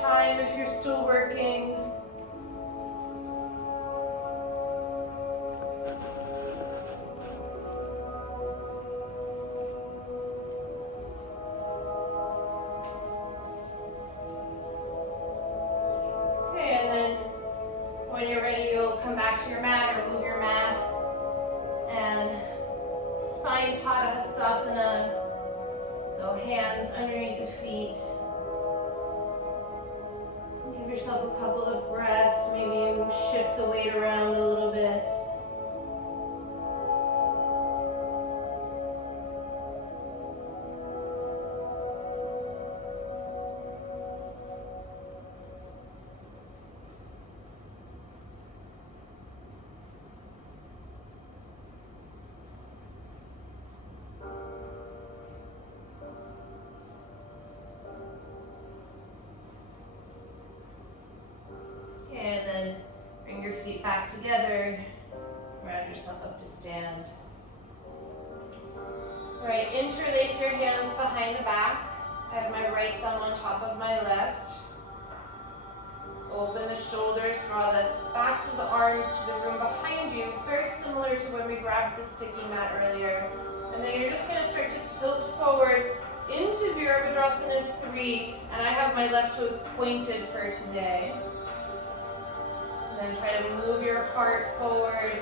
Time if you're still working. Okay, and then when you're ready, you'll come back to your mat or move your mat and spine Padahastasana. So hands underneath the feet. Give yourself a couple of breaths. Maybe you shift the weight around a little bit. back together. Round yourself up to stand. All right, interlace your hands behind the back. I have my right thumb on top of my left. Open the shoulders, draw the backs of the arms to the room behind you, very similar to when we grabbed the sticky mat earlier. And then you're just going to start to tilt forward into Virabhadrasana 3, and I have my left toes pointed for today. And then try to move your heart forward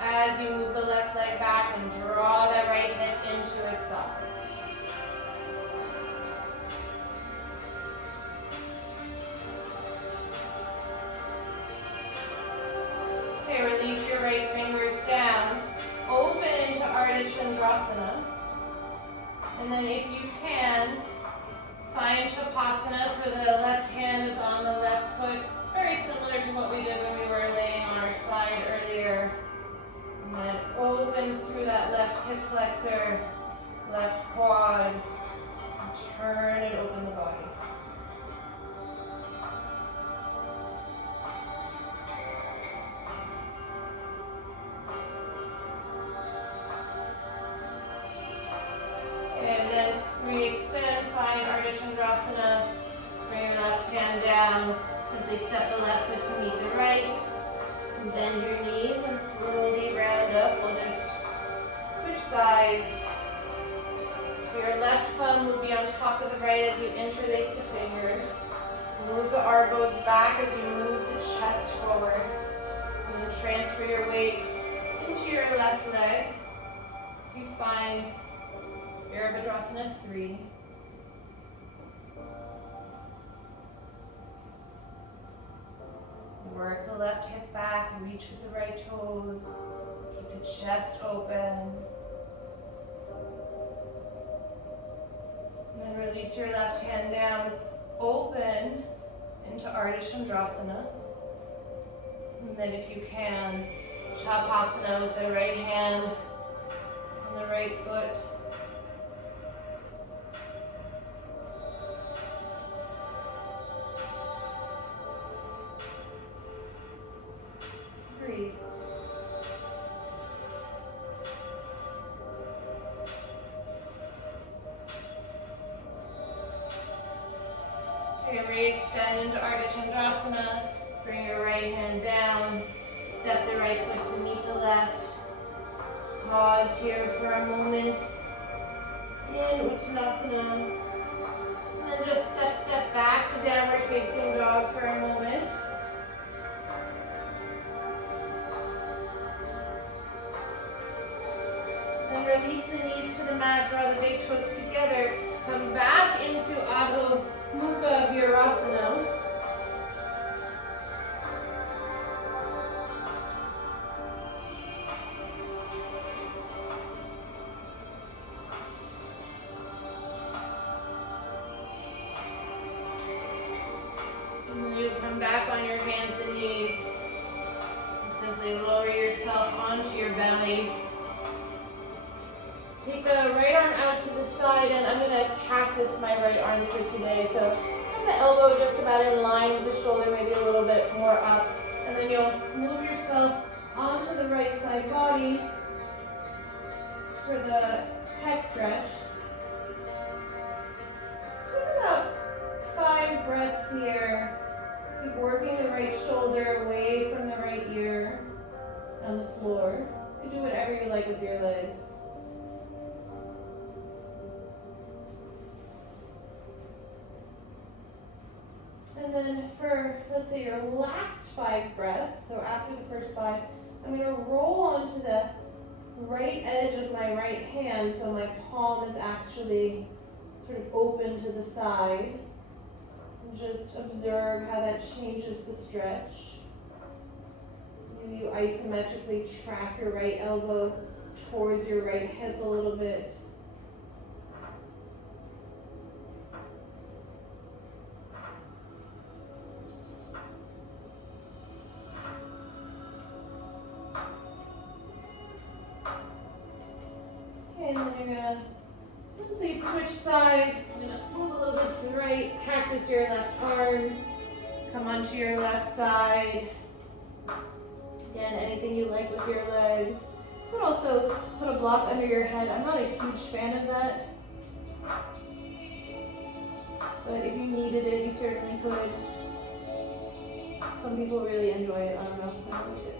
as you move the left leg back and draw that right hip into its socket. Okay, release your right fingers down. Open into Ardha Chandrasana. And then if you can, find Shavasana so the left hand is on the left foot. Very similar to what we did when we were laying on our side earlier. And then open through that left hip flexor, left quad, and turn and open the body. And then re-extend, find Ardha Chandrasana, bring your left hand down, simply step the left foot to meet the right, and bend your knees and slowly round up. We'll just switch sides. So your left thumb will be on top of the right as you interlace the fingers. Move the elbows back as you move the chest forward, and then transfer your weight into your left leg as you find Virabhadrasana 3. Work the left hip back, reach with the right toes, keep the chest open. And then release your left hand down, open into Ardha Chandrasana. And then if you can, Shavasana with the right hand on the right foot. Breathe. Okay, re-extend into Ardha Chandrasana. Bring your right hand down. Step the right foot to meet the left. Pause here for a moment in Uttanasana. And then just step back to downward facing dog for a moment. Then release the knees to the mat, draw the big toes together. Come back into Adho Mukha Virasana. And then you come back on your hands and knees. And simply lower yourself onto your belly. Take the right arm out to the side, and I'm going to cactus my right arm for today. So have the elbow just about in line with the shoulder, maybe a little bit more up. And then you'll move yourself onto the right side body for the pec stretch. Take about 5 breaths here. Keep working the right shoulder away from the right ear on the floor. You can do whatever you like with your legs. And then for, let's say, your last 5 breaths, so after the first 5, I'm going to roll onto the right edge of my right hand so my palm is actually sort of open to the side. And just observe how that changes the stretch. Maybe you isometrically track your right elbow towards your right hip a little bit. And then you're going to simply switch sides. I'm going to move a little bit to the right, cactus your left arm, come onto your left side. Again, anything you like with your legs. You could also put a block under your head. I'm not a huge fan of that. But if you needed it, you certainly could. Some people really enjoy it. I don't know. I don't like it.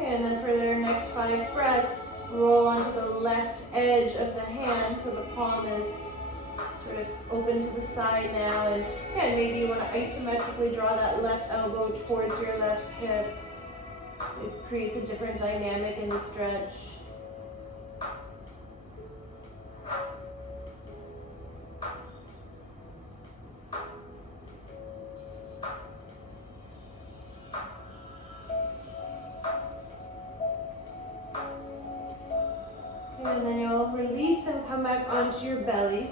And then for their next 5 breaths, roll onto the left edge of the hand so the palm is sort of open to the side now. And again, maybe you want to isometrically draw that left elbow towards your left hip. It creates a different dynamic in the stretch. And then you'll release and come back onto your belly.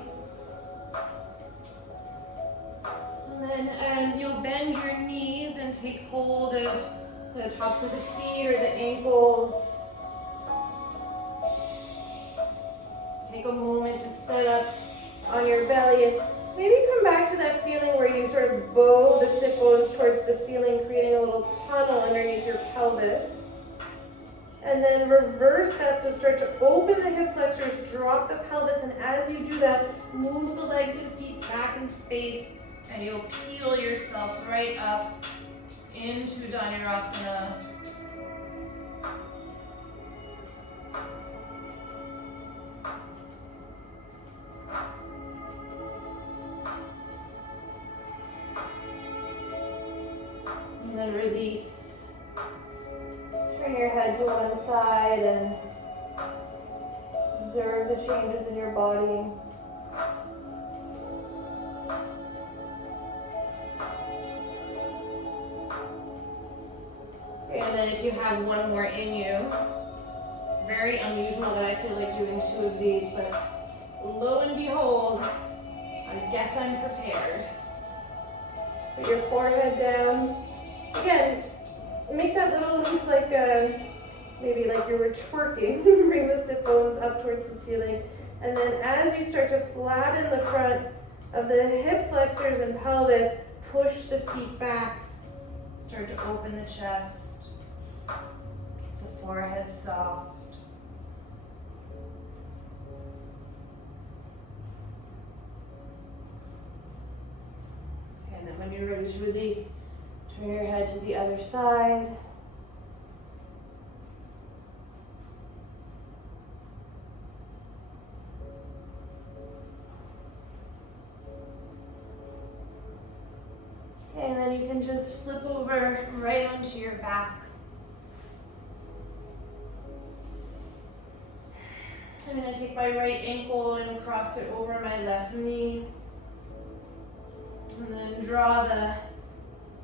And then you'll bend your knees and take hold of the tops of the feet or the ankles. Take a moment to set up on your belly and maybe come back to that feeling where you sort of bow the sit bones towards the ceiling, creating a little tunnel underneath your pelvis. And then reverse that, so start to open the hip flexors, drop the pelvis, and as you do that, move the legs and feet back in space, and you'll peel yourself right up into Dhanurasana. And then release. Turn your head to one side and observe the changes in your body. Okay, and then if you have one more in you, very unusual that I feel like doing 2 of these, but lo and behold, I guess I'm prepared. Put your forehead down. Again, make that little, just like maybe like you were twerking. Bring the sit bones up towards the ceiling. And then as you start to flatten the front of the hip flexors and pelvis, push the feet back. Start to open the chest. Keep the forehead soft. Okay, and then when you're ready to release, turn your head to the other side. Okay, and then you can just flip over right onto your back. I'm going to take my right ankle and cross it over my left knee. And then draw the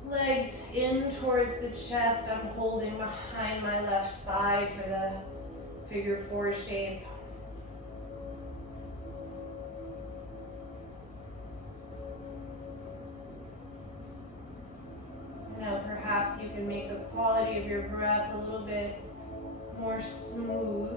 legs in towards the chest. I'm holding behind my left thigh for the figure 4 shape. Now perhaps you can make the quality of your breath a little bit more smooth.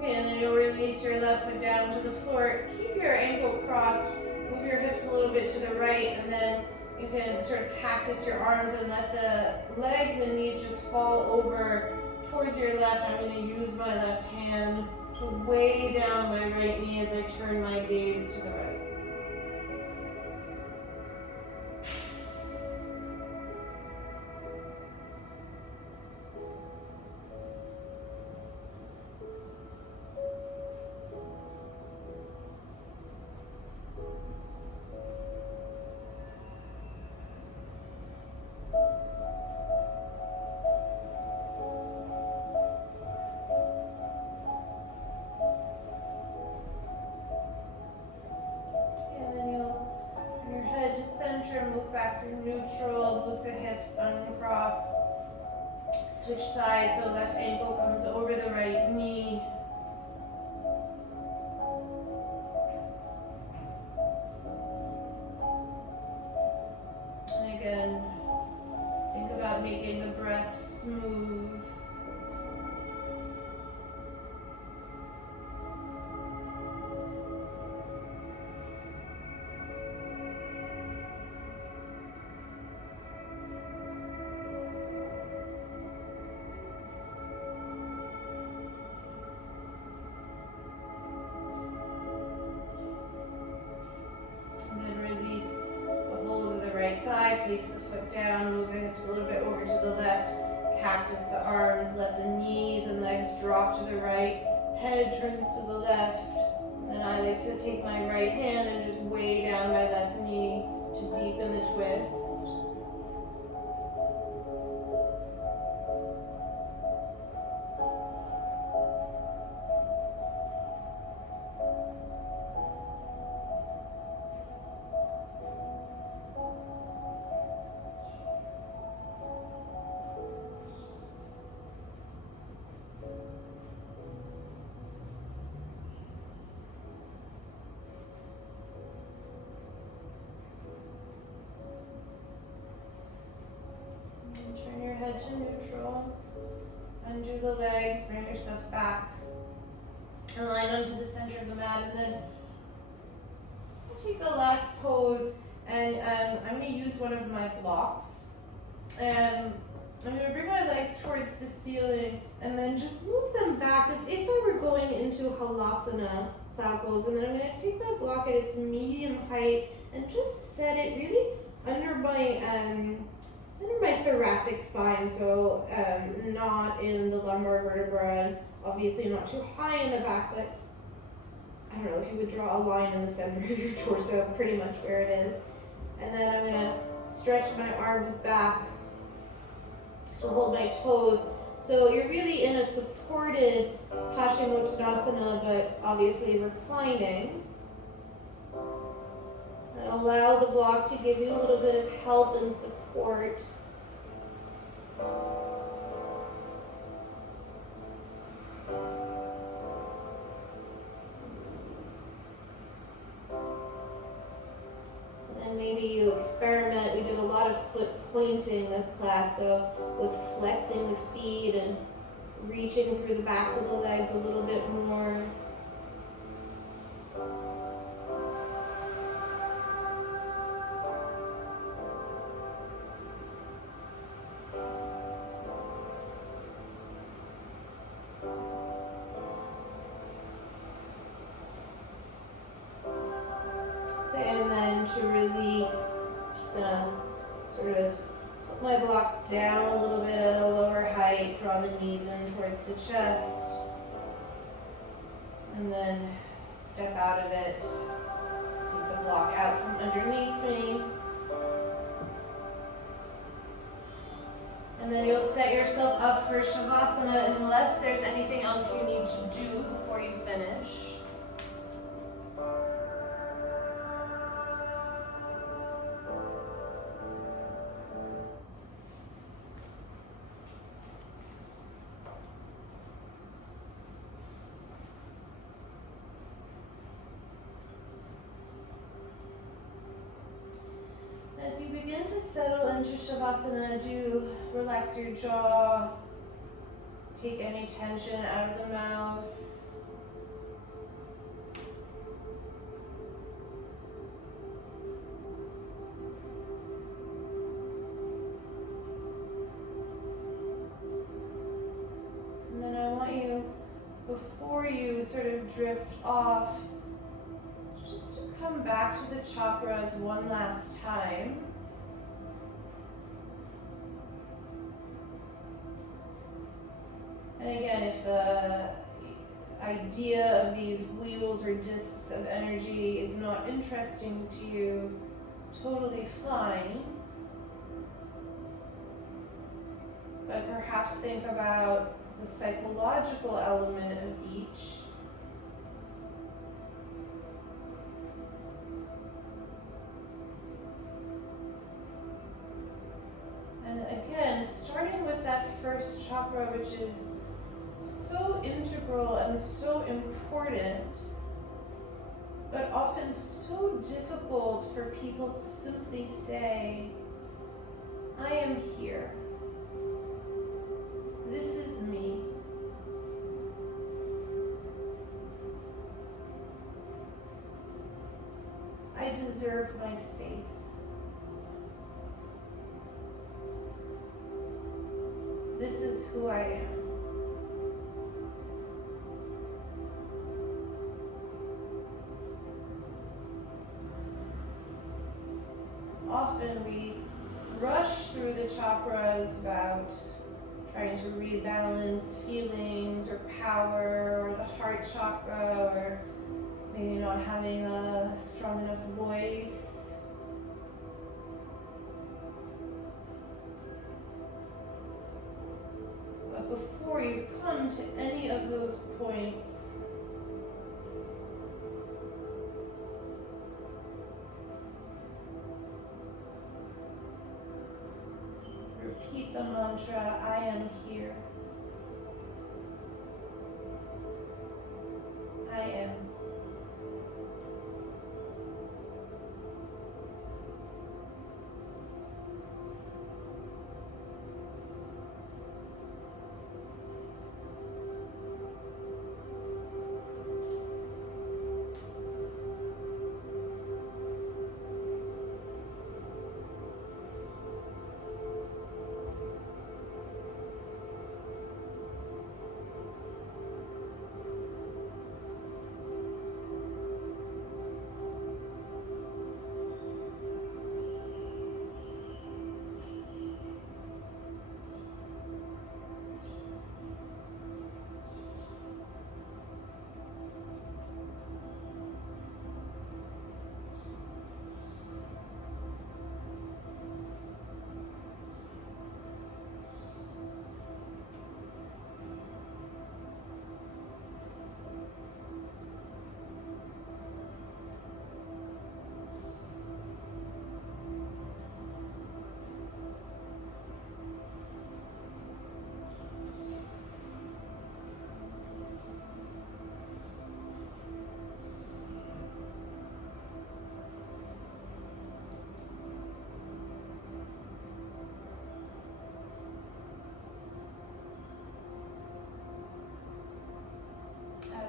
And then you'll release your left foot down to the floor. Keep your ankle crossed. Move your hips a little bit to the right, and then you can sort of cactus your arms and let the legs and knees just fall over towards your left. I'm going to use my left hand to weigh down my right knee as I turn my gaze to the right. to center, move back through neutral, move the hips uncross, switch sides, so left ankle comes over the right knee. And again, think about making the breath smooth. Face the foot down, move the hips a little bit over to the left, cactus the arms, let the knees and legs drop to the right, head turns to the left, and I like to take my right hand and just weigh down my left knee to deepen the twist. Turn your head to neutral. Undo the legs, bring yourself back. Align onto the center of the mat, and then take the last pose. And I'm going to use one of my blocks. And I'm going to bring my legs towards the ceiling, and then just move them back as if I were going into Halasana, cloud pose. And then I'm going to take my block at its medium height and just set it really under my it's under my thoracic spine, so not in the lumbar vertebra, obviously not too high in the back, but I don't know if you would draw a line in the center of your torso, pretty much where it is. And then I'm going to stretch my arms back to hold my toes. So you're really in a supported Paschimottanasana, but obviously reclining. And allow the block to give you a little bit of help and support. And then maybe you experiment. We did a lot of foot pointing this class, so with flexing the feet and reaching through the backs of the legs a little bit more. And then to release, just gonna sort of put my block down a little bit at a lower height, draw the knees in towards the chest, and then step out of it, take the block out from underneath me. And then you'll set yourself up for Shavasana unless there's anything else you need to do before you finish. As you begin to settle into Shavasana, do relax your jaw, take any tension out of the mouth. And then I want you, before you sort of drift off, just to come back to the chakras one last time. And again, if the idea of these wheels or discs of energy is not interesting to you, totally fine. But perhaps think about the psychological element of each. which is so integral and so important, but often so difficult for people to simply say, I am here. This is me. I deserve my space. This is who I am. Often we rush through the chakras about trying to rebalance feelings or power, or the heart chakra, or maybe not having a strong enough voice. But before you come to any of those points, repeat the mantra, I am here. I am.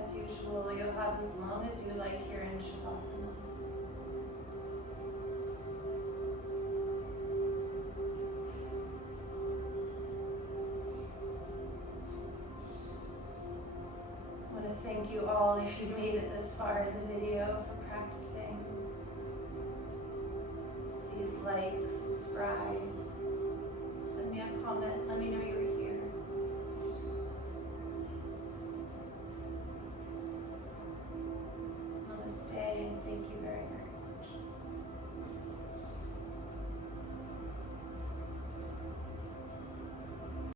As usual, you'll have as long as you like here in Shavasana. I want to thank you all if you made it this far in the video for practicing. Please like, subscribe, send me a comment, let me know you were